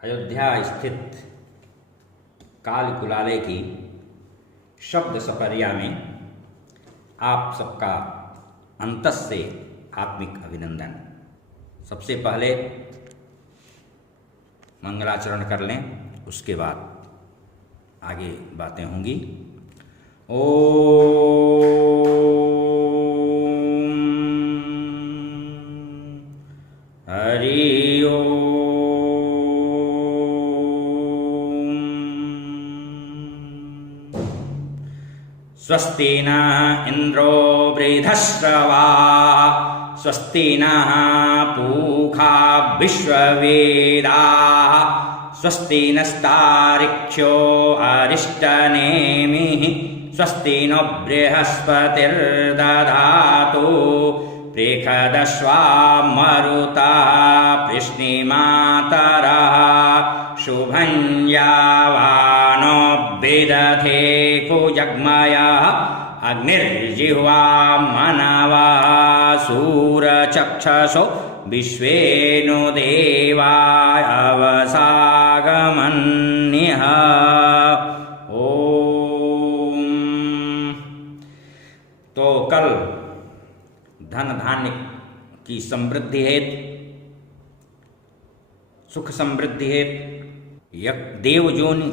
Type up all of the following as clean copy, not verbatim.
अयोध्या स्थित काल कुलालय की शब्द सफरिया में आप सबका अंतस से आत्मिक अभिनंदन। सबसे पहले मंगलाचरण कर लें, उसके बाद आगे बातें होंगी। ओम हरि ओम। स्वस्ति न इंद्रो वृद्धश्रवा स्वस्ति नः पूषा विश्ववेदाः स्वस्ति नस्तार्क्ष्यो अरिष्टनेमिः स्वस्ति नो बृहस्पतिर्दधातु प्रेषदश्वा मरुतः पृश्निमातरः शुभं यावानो विदधे कुजग्मयः अग्निर्जिह्वा मनवः सूरचक्षसो विश्वेनु देवा अवसागमन्यः। ओम। तो कल धन धान्य की समृद्धि हेतु, सुख समृद्धि हेतु देवयोनि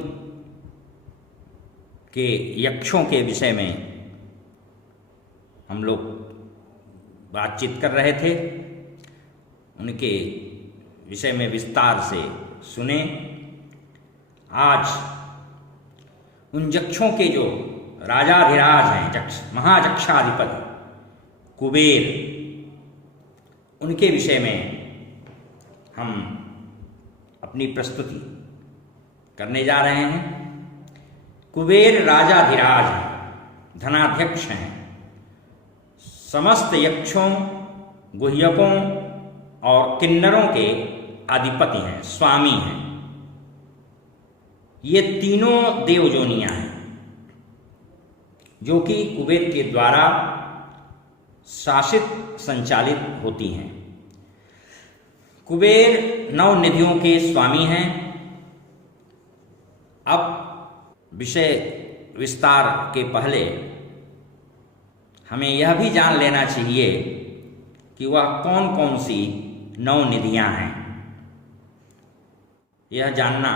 के यक्षों के विषय में हम लोग बातचीत कर रहे थे। उनके विषय में विस्तार से सुने। आज उन यक्षों के जो राजाधिराज हैं, यक्ष महायक्षाधिपति कुबेर, उनके विषय में हम अपनी प्रस्तुति करने जा रहे हैं। कुबेर राजाधिराज हैं, धनाध्यक्ष हैं, समस्त यक्षों, गुह्यकों और किन्नरों के अधिपति हैं, स्वामी हैं। ये तीनों देवयोनियां हैं जो कि कुबेर के द्वारा शासित संचालित होती हैं। कुबेर 9 निधियों के स्वामी हैं। अब विषय विस्तार के पहले हमें यह भी जान लेना चाहिए कि वह कौन कौन सी 9 निधियां हैं। यह जानना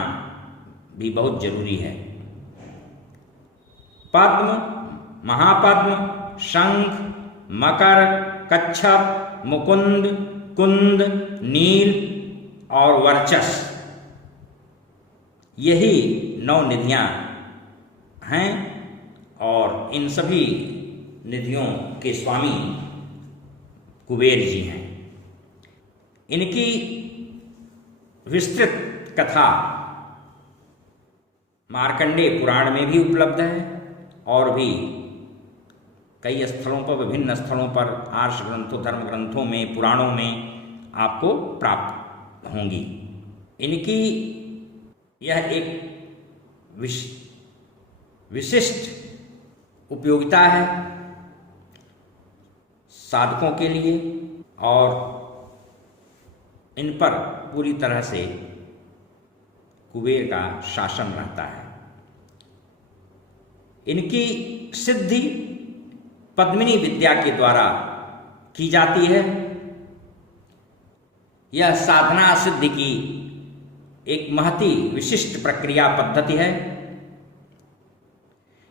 भी बहुत जरूरी है। पद्म, महापद्म, शंख, मकर, कच्छप, मुकुंद, कुंद, नील और वर्चस, यही 9 निधियां हैं और इन सभी निधियों के स्वामी कुबेर जी हैं। इनकी विस्तृत कथा मार्कंडेय पुराण में भी उपलब्ध है और भी कई स्थलों पर, विभिन्न स्थलों पर, आर्ष ग्रंथों, धर्म ग्रंथों में, पुराणों में आपको प्राप्त होंगी। इनकी यह एक विशिष्ट उपयोगिता है साधकों के लिए और इन पर पूरी तरह से कुबेर का शासन रहता है। इनकी सिद्धि पद्मिनी विद्या के द्वारा की जाती है। यह साधना सिद्धि की एक महती विशिष्ट प्रक्रिया पद्धति है।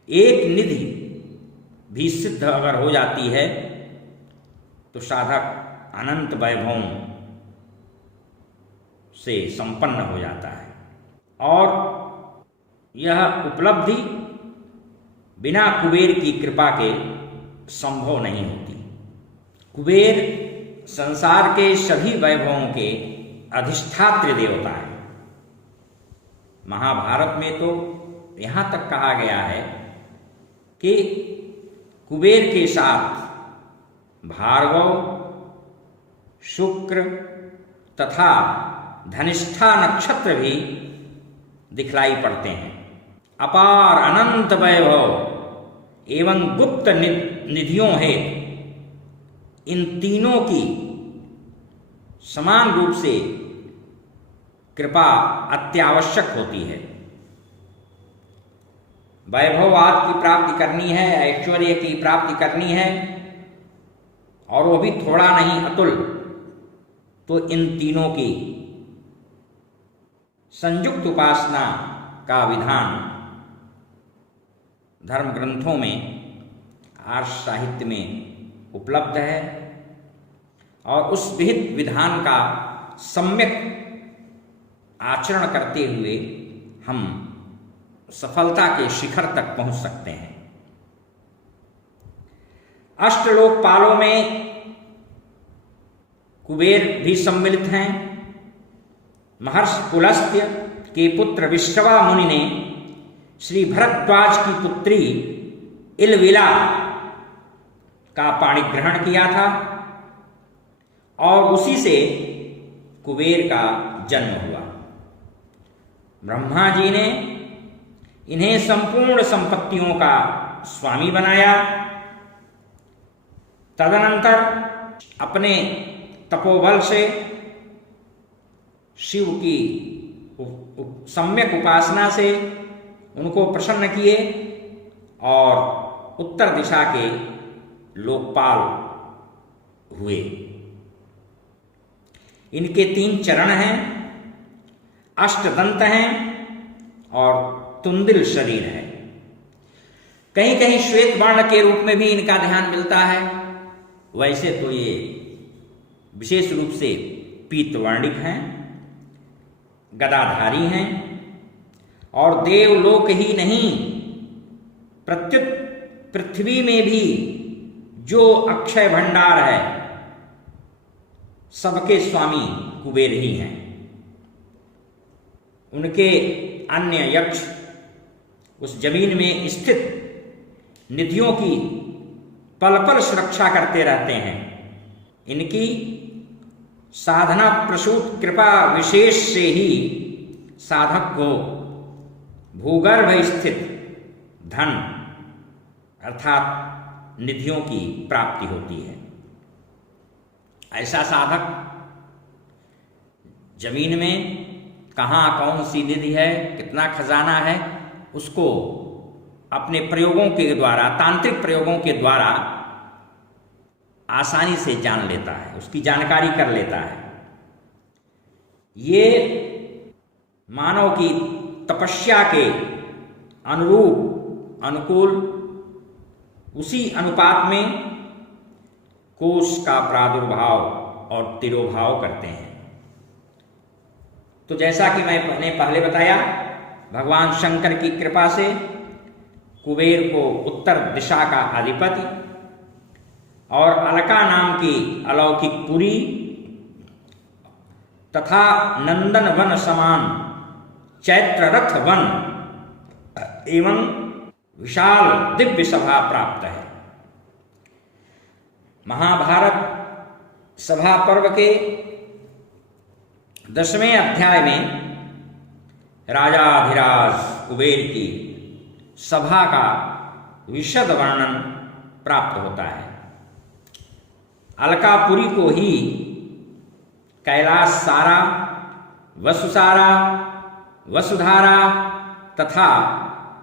एक निधि भी सिद्ध अगर हो जाती है तो साधक अनंत वैभवों से संपन्न हो जाता है और यह उपलब्धि बिना कुबेर की कृपा के संभव नहीं होती। कुबेर संसार के सभी वैभवों के अधिष्ठात्री देवता है। महाभारत में तो यहाँ तक कहा गया है कि कुबेर के साथ भार्गव, शुक्र तथा धनिष्ठा नक्षत्र भी दिखलाई पड़ते हैं। अपार अनंत वैभव एवं गुप्त निधियों है इन तीनों की समान रूप से कृपा अत्यावश्यक होती है। वैभववाद की प्राप्ति करनी है, ऐश्वर्य की प्राप्ति करनी है, और वो भी थोड़ा नहीं अतुल, तो इन तीनों की संयुक्त उपासना का विधान धर्म ग्रंथों में, आर्ष साहित्य में उपलब्ध है, और उस विहित विधान का सम्यक आचरण करते हुए हम सफलता के शिखर तक पहुंच सकते हैं। अष्टलोकपालों में कुबेर भी सम्मिलित हैं। महर्षि पुलस्त्य के पुत्र विश्रवा मुनि ने श्री भरद्वाज की पुत्री इलविला का पाणिग्रहण किया था, और उसी से कुबेर का जन्म हुआ। ब्रह्मा जी ने इन्हें संपूर्ण संपत्तियों का स्वामी बनाया। तदनंतर अपने तपोबल से शिव की सम्यक उपासना से उनको प्रसन्न किए, और उत्तर दिशा के लोकपाल हुए। इनके 3 चरण हैं, अष्टदंत हैं और तुंदिल शरीर है। कहीं कहीं श्वेत वर्ण के रूप में भी इनका ध्यान मिलता है। वैसे तो ये विशेष रूप से पीतवर्णिक हैं, गदाधारी हैं, और देवलोक ही नहीं प्रत्युत पृथ्वी में भी जो अक्षय भंडार है सबके स्वामी कुबेर ही हैं। उनके अन्य यक्ष उस जमीन में स्थित निधियों की पल पल सुरक्षा करते रहते हैं। इनकी साधना प्रसूत कृपा विशेष से ही साधक को भूगर्भ स्थित धन अर्थात निधियों की प्राप्ति होती है। ऐसा साधक जमीन में कहाँ कौन सी निधि है, कितना खजाना है, उसको अपने प्रयोगों के द्वारा, तांत्रिक प्रयोगों के द्वारा आसानी से जान लेता है, उसकी जानकारी कर लेता है। ये मानव की तपस्या के अनुरूप अनुकूल उसी अनुपात में कोष का प्रादुर्भाव और तिरोभाव करते हैं। तो जैसा कि मैंने पहले बताया, भगवान शंकर की कृपा से कुबेर को उत्तर दिशा का अधिपति और अलका नाम की अलौकिक पुरी तथा नंदन वन समान चैत्र रथ वन एवं विशाल दिव्य सभा प्राप्त है। महाभारत सभा पर्व के 10वें अध्याय में राजाधिराज कुबेर की सभा का विशद वर्णन प्राप्त होता है। अलकापुरी को ही कैलाश सारा, वसुसारा, वसुधारा तथा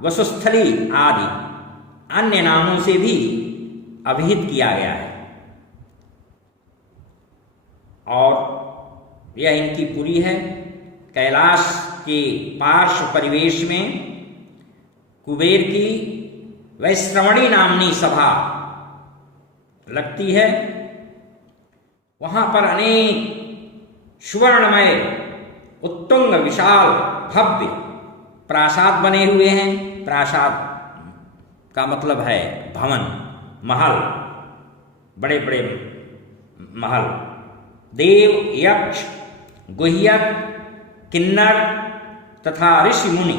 वसुस्थली आदि अन्य नामों से भी अभिहित किया गया है। और यह इनकी पुरी है। कैलाश के पार्श्व परिवेश में कुबेर की वैश्रवणी नामनी सभा लगती है। वहां पर अनेक सुवर्णमय उत्तुंग विशाल भव्य प्रासाद बने हुए हैं। प्रासाद का मतलब है भवन, महल, बड़े बड़े महल। देव, यक्ष, गुह्यक, किन्नर तथा ऋषि मुनि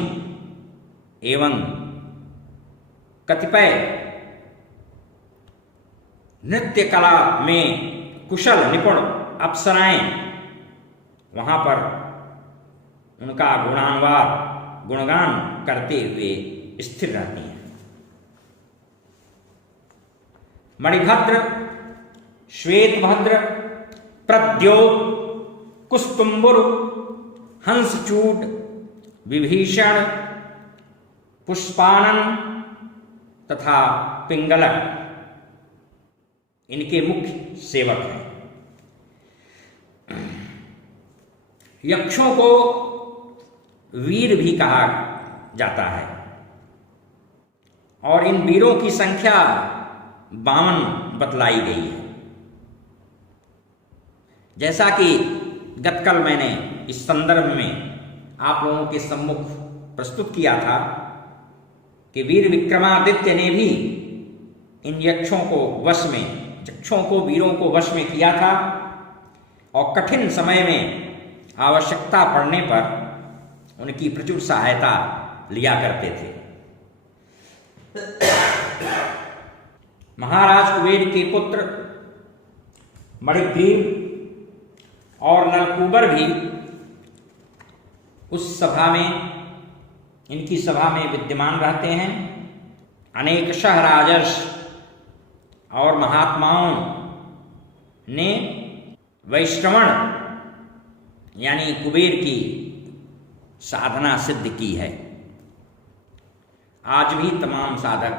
एवं कतिपय नृत्य कला में कुशल निपुण अप्सराएं वहां पर उनका गुणगान करते हुए स्थिर रहती हैं। मणिभद्र, श्वेतभद्र, प्रद्योत, कुस्तुम्बुरु, हंसचूड, विभीषण, पुष्पानन तथा पिंगलक इनके मुख्य सेवक हैं। यक्षों को वीर भी कहा जाता है और इन वीरों की संख्या 52 बतलाई गई है। जैसा कि गतकल मैंने इस संदर्भ में आप लोगों के सम्मुख प्रस्तुत किया था कि वीर विक्रमादित्य ने भी इन यक्षों को वीरों को वश में किया था और कठिन समय में आवश्यकता पड़ने पर उनकी प्रचुर सहायता लिया करते थे। महाराज कुबेर के पुत्र मणिग्रीव और नलकूबर भी इनकी सभा में विद्यमान रहते हैं। अनेक राजर्ष और महात्माओं ने वैश्रवण यानी कुबेर की साधना सिद्ध की है। आज भी तमाम साधक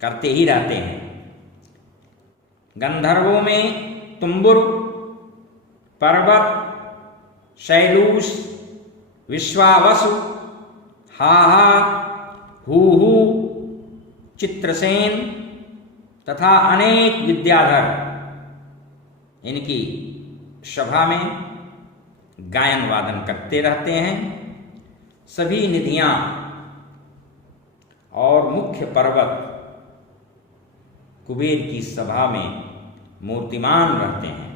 करते ही रहते हैं। गंधर्वों में तुम्बुर, पर्वत, शैलूष, विश्वावसु, हाहा, हूहू, चित्रसेन तथा अनेक विद्याधर इनकी सभा में गायन वादन करते रहते हैं। सभी निधियां और मुख्य पर्वत कुबेर की सभा में मूर्तिमान रहते हैं।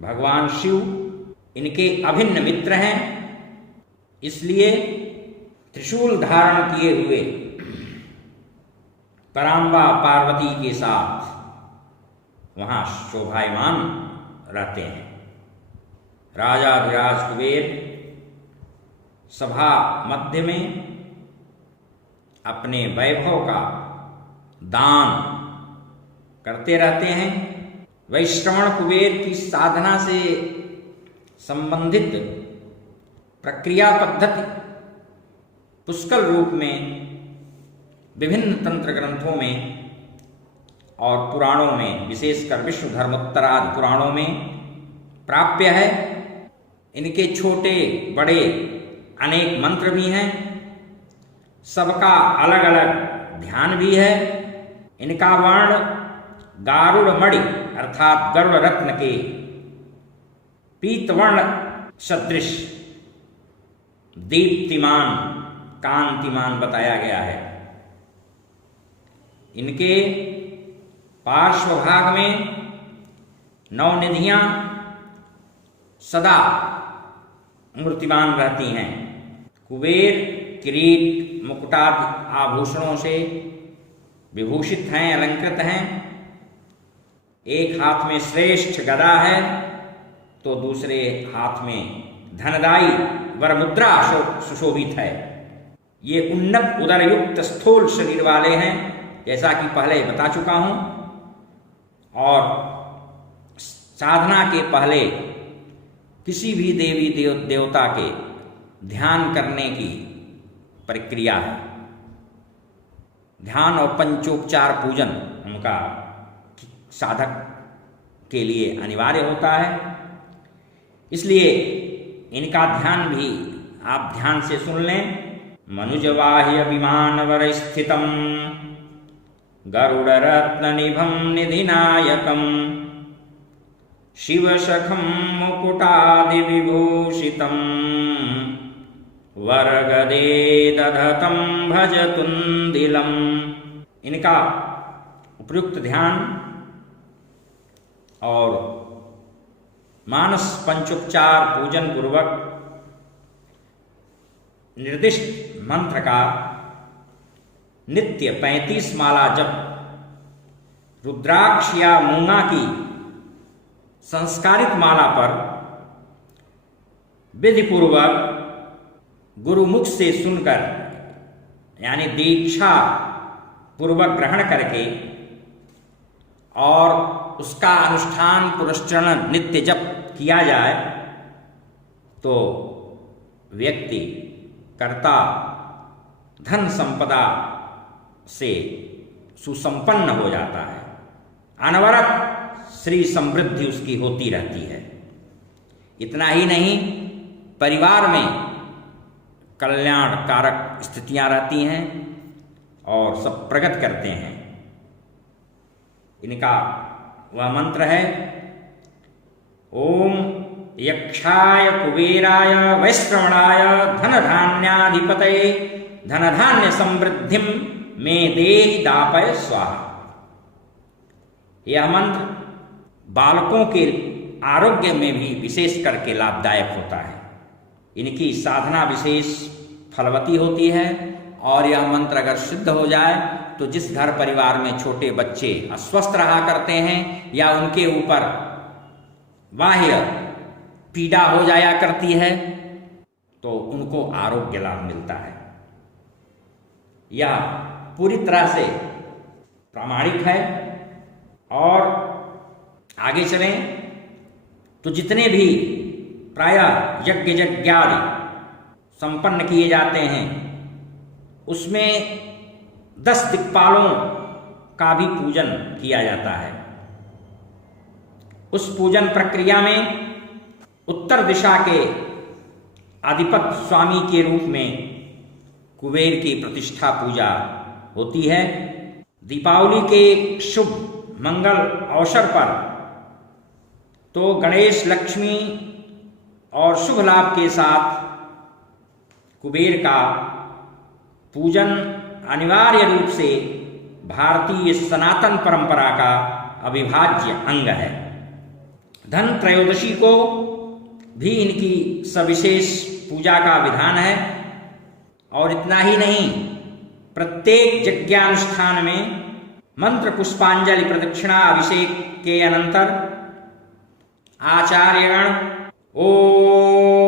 भगवान शिव इनके अभिन्न मित्र हैं, इसलिए त्रिशूल धारण किए हुए परांबा पार्वती के साथ वहां शोभायमान रहते हैं। राजाधिराज कुबेर सभा मध्य में अपने वैभव का दान करते रहते हैं। वैश्रवण कुबेर की साधना से संबंधित प्रक्रिया पद्धति पुष्कल रूप में विभिन्न तंत्र ग्रंथों में और पुराणों में, विशेषकर विष्णु धर्मोत्तरादि पुराणों में प्राप्य है। इनके छोटे बड़े अनेक मंत्र भी हैं, सबका अलग अलग ध्यान भी है। इनका वर्ण गारुड़ मणि अर्थात गरुड़ रत्न के पीतवर्ण सदृश दीप्तिमान कांतिमान बताया गया है। इनके पार्श्वभाग में 9 निधियां सदा मूर्तिमान रहती हैं। कुबेर किरीट मुकुटादि आभूषणों से विभूषित हैं, अलंकृत हैं। एक हाथ में श्रेष्ठ गदा है तो दूसरे हाथ में धनदायी वरमुद्रा सुशोभित है। ये उन्नत उदरयुक्त स्थूल शरीर वाले हैं, जैसा कि पहले बता चुका हूं। और साधना के पहले किसी भी देवी देवता के ध्यान करने की प्रक्रिया है। ध्यान और पंचोपचार पूजन उनका साधक के लिए अनिवार्य होता है। इसलिए इनका ध्यान भी आप ध्यान से सुन लें। मनुजवाह्य विमानवर स्थितम गरुड़ रत्न निभम निधिनायकम शिवशखम मुकुटादि विभूषितम वरगदे दधतम भजतुंदिलम। इनका उपयुक्त ध्यान और मानस पंचोपचार पूजन पूर्वक निर्दिष्ट मंत्र का नित्य 35 माला जप रुद्राक्ष या मूंगा की संस्कारित माला पर विधि पूर्वक गुरुमुख से सुनकर यानी दीक्षा पूर्वक ग्रहण करके और उसका अनुष्ठान पुरस्चरण नित्य जप किया जाए तो व्यक्ति कर्ता धन संपदा से सुसंपन्न हो जाता है, अनवरत श्री समृद्धि उसकी होती रहती है। इतना ही नहीं, परिवार में कल्याणकारक स्थितियां रहती हैं और सब प्रगति करते हैं। इनका वह मंत्र है, ओम यक्षाय कुबेराय वैश्रवणाय धनधान्याधिपतये धनधान्य समृद्धिम में देहि दापय स्वाहा। यह मंत्र बालकों के आरोग्य में भी विशेष करके लाभदायक होता है। इनकी साधना विशेष फलवती होती है और यह मंत्र अगर सिद्ध हो जाए तो जिस घर परिवार में छोटे बच्चे अस्वस्थ रहा करते हैं या उनके ऊपर बाह्य पीड़ा हो जाया करती है तो उनको आरोग्य लाभ मिलता है। यह पूरी तरह से प्रामाणिक है। और आगे चलें तो जितने भी प्रायः यज्ञ यज्ञादि संपन्न किए जाते हैं उसमें 10 दिक्पालों का भी पूजन किया जाता है। उस पूजन प्रक्रिया में उत्तर दिशा के अधिपति स्वामी के रूप में कुबेर की प्रतिष्ठा पूजा होती है। दीपावली के शुभ मंगल अवसर पर तो गणेश, लक्ष्मी और शुभ लाभ के साथ कुबेर का पूजन अनिवार्य रूप से भारतीय सनातन परंपरा का अविभाज्य अंग है। धन त्रयोदशी को भी इनकी सविशेष पूजा का विधान है। और इतना ही नहीं, प्रत्येक यज्ञानुष्ठान में मंत्र पुष्पांजलि प्रदक्षिणा अभिषेक के अनंतर आचार्यगण ओम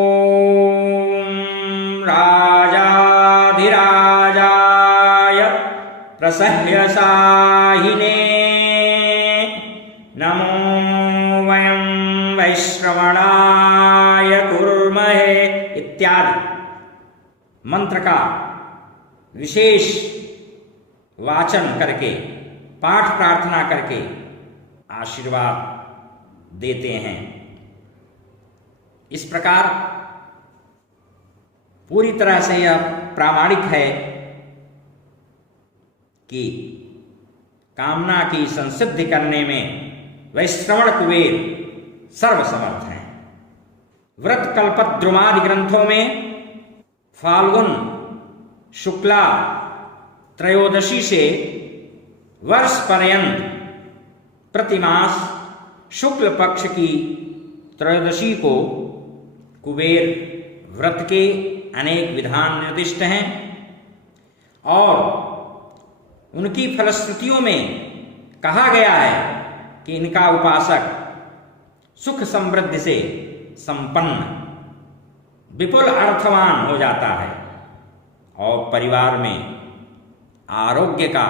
राजाधिराजाय प्रसह्यसाहिने नमो वयं वैश्रवणाय कुर्महे इत्यादि मंत्र का विशेष वाचन करके, पाठ प्रार्थना करके आशीर्वाद देते हैं। इस प्रकार पूरी तरह से यह प्रामाणिक है कि कामना की संसिद्धि करने में वैश्रवण कुबेर सर्वसमर्थ हैं। व्रत कल्पद्रुमादि ग्रंथों में फाल्गुन शुक्ला त्रयोदशी से वर्ष पर्यंत प्रतिमास शुक्ल पक्ष की त्रयोदशी को कुबेर व्रत के अनेक विधान निर्दिष्ट हैं और उनकी फलश्रुतियों में कहा गया है कि इनका उपासक सुख समृद्धि से संपन्न विपुल अर्थवान हो जाता है और परिवार में आरोग्य का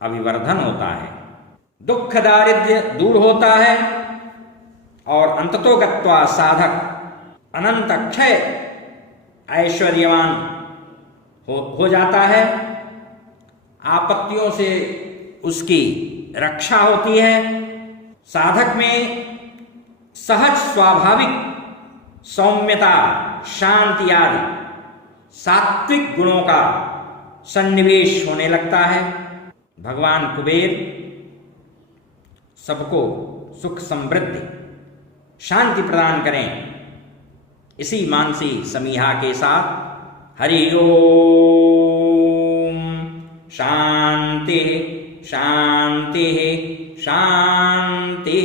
अभिवर्धन होता है, दुख दारिद्र्य दूर होता है और अंततो गत्वा साधक अनंत अक्षय ऐश्वर्यवान हो जाता है। आपत्तियों से उसकी रक्षा होती है। साधक में सहज स्वाभाविक सौम्यता, शांति आदि सात्विक गुणों का सन्निवेश होने लगता है। भगवान कुबेर सबको सुख समृद्धि शांति प्रदान करें, इसी मानसी समीहा के साथ हरि ओम। शांति शांति शांति।